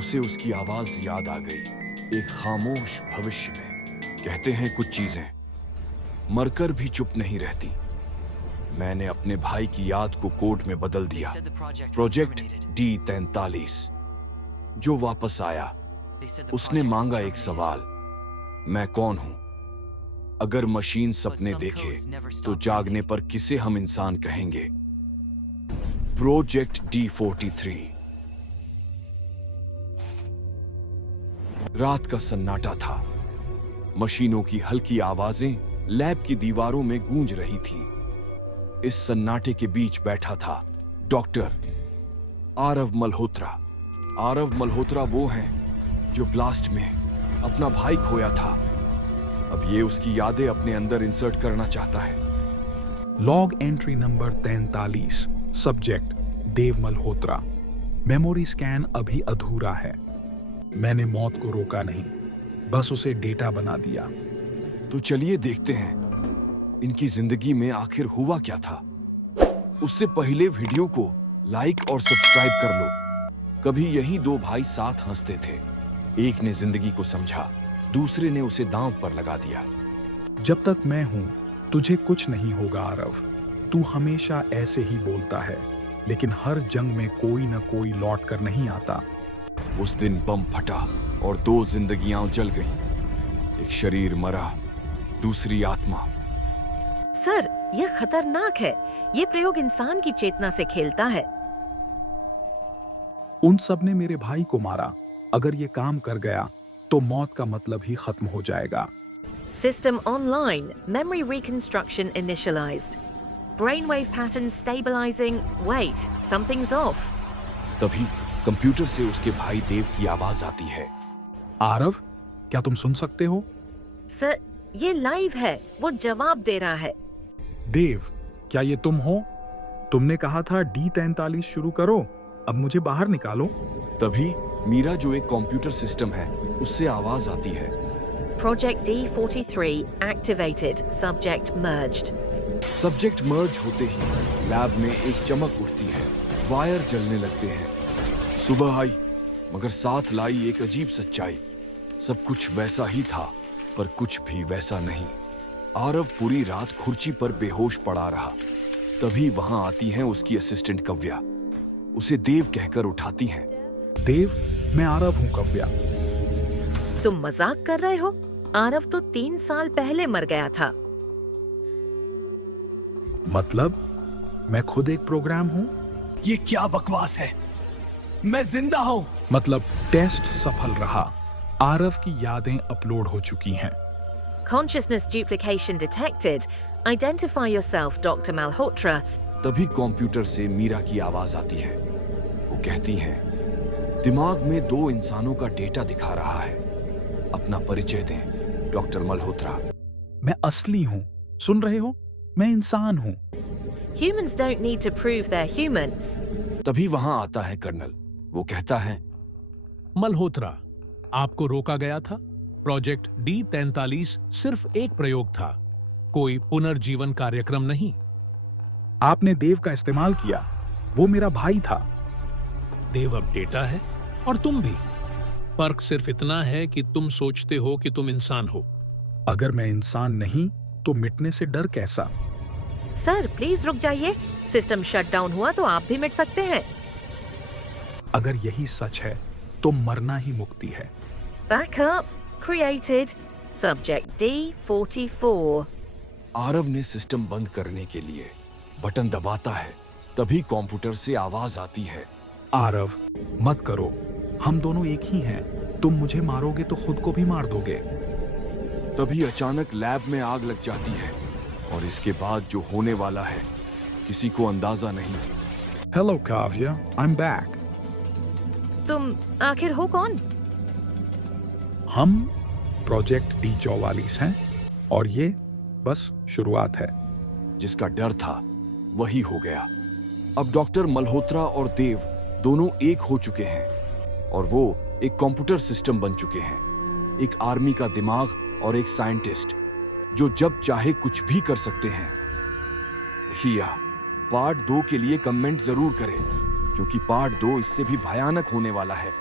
उसे उसकी आवाज याद आ गई, एक खामोश भविष्य में। कहते हैं कुछ चीजें मरकर भी चुप नहीं रहती। मैंने अपने भाई की याद को कोड में बदल दिया, प्रोजेक्ट D43। जो वापस आया, उसने मांगा एक सवाल, मैं कौन हूं? अगर मशीन सपने देखे तो जागने पर किसे हम इंसान कहेंगे? Project D43। रात का सन्नाटा था। मशीनों की हल्की आवाजें लैब की दीवारों में गूंज रही थीं। इस सन्नाटे के बीच बैठा था डॉक्टर आरव मल्होत्रा। आरव मल्होत्रा वो हैं जो ब्लास्ट में अपना भाई खोया था। अब ये उसकी यादें अपने अंदर इंसर्ट करना चाहता है। लॉग एंट्री नंबर 43, सब्जेक्ट देव मल्होत्रा। मेमोरी स्कैन अभी अधूरा है। मैंने मौत को रोका नहीं, बस उसे डेटा बना दिया। तो चलिए देखते हैं इनकी जिंदगी में आखिर हुआ क्या था। उससे पहले वीडियो को लाइक और सब्सक्राइब कर लो। कभी यही दो भाई साथ हंसते थे। एक ने जिंदगी को समझा, दूसरे ने उसे दांव पर लगा दिया। जब तक मैं हूं तुझे कुछ नहीं होगा आरव। तू हमेशा ऐसे ही बोलता है, लेकिन हर जंग में कोई न कोई लौट कर नहीं आता। उस दिन बम फटा और दो जिंदगियां जल गईं। एक शरीर मरा, दूसरी आत्मा। सर, यह खतरनाक है। ये प्रयोग इंसान की चेतना से खेलता है। उन सब ने मेरे भाई को मारा। अगर ये काम कर गया तो मौत का मतलब ही खत्म हो जाएगा। System online. Memory reconstruction initialized. Brainwave pattern stabilizing. Wait, something's off. तभी कंप्यूटर से उसके भाई देव की आवाज आती है। आरव, क्या तुम सुन सकते हो? सर, ये लाइव है। वो जवाब दे रहा है। देव, क्या ये तुम हो? तुमने कहा था D43 शुरू करो। अब मुझे बाहर निकालो। तभी मीरा, जो एक कंप्यूटर सिस्टम है, उससे आवाज आती है। Project D43 activated. Subject merged. Subject merge होते ही लैब में एक चमक उठती है। वायर जलने लगते हैं। सुबह आई, मगर साथ लाई एक अजीब सच्चाई। सब कुछ वैसा ही था, पर कुछ भी वैसा नहीं। आरव पूरी रात खुर्ची पर बेहोश पड़ा रहा। तभी वहां आती हैं उसकी असिस्टेंट कव्या। उसे देव कहकर उठाती हैं। देव, मैं आरव हूं कव्या। तुम मजाक कर रहे हो? आरव तो 3 साल पहले मर गया था। मतलब मैं खुद एक प्रोग्राम हूं? ये क्या बकवास है? मैं जिंदा हूं। मतलब टेस्ट सफल रहा। आरव की यादें अपलोड हो चुकी हैं। Consciousness duplication detected. Identify yourself, Dr. Malhotra. तभी कंप्यूटर से मीरा की आवाज आती है। वो कहती हैं, दिमाग में दो इंसानों का डेटा दिखा रहा है। अपना परिचय दें, डॉक्टर मल्होत्रा। मैं असली हूं। सुन रहे हो? मैं इंसान हूं। Humans don't need to prove they're human. तभी वहां आता है कर्नल। वो कहता है, मल्होत्रा, आपको रोका गया था। प्रोजेक्ट D43 सिर्फ एक प्रयोग था, कोई पुनर्जीवन कार्यक्रम नहीं। आपने देव का इस्तेमाल किया। वो मेरा भाई था। देव अब डेटा है और तुम भी। फर्क सिर्फ इतना है कि तुम सोचते हो कि तुम इंसान हो। अगर मैं इंसान नहीं तो मिटने से डर कैसा? सर, प्लीज रुक जाइए। सिस्टम शट डाउन हुआ तो आप भी मिट सकते हैं। अगर यही सच है तो मरना ही मुक्ति है। Backup created. Subject D44. Aarav ने सिस्टम बंद करने के लिए बटन दबाता है। तभी कंप्यूटर से आवाज आती है, आरव, मत करो। हम दोनों एक ही हैं। तुम मुझे मारोगे तो खुद को भी मार दोगे। तभी अचानक लैब में आग लग जाती है और इसके बाद जो होने वाला है किसी को अंदाजा नहीं। Hello Kavya, I am back. तुम आखिर हो कौन? हम प्रोजेक्ट D44 हैं और ये बस शुरुआत है। जिसका डर था वही हो गया। अब डॉक्टर मल्होत्रा और देव दोनों एक हो चुके हैं और वो एक कंप्यूटर सिस्टम बन चुके हैं। एक आर्मी का दिमाग और एक साइंटिस्ट जो जब चाहे कुछ भी कर सकते हैं। हिया, पार्ट 2 के लिए कमेंट जरूर करें, क्योंकि पार्ट 2 इससे भी भयानक होने वाला है।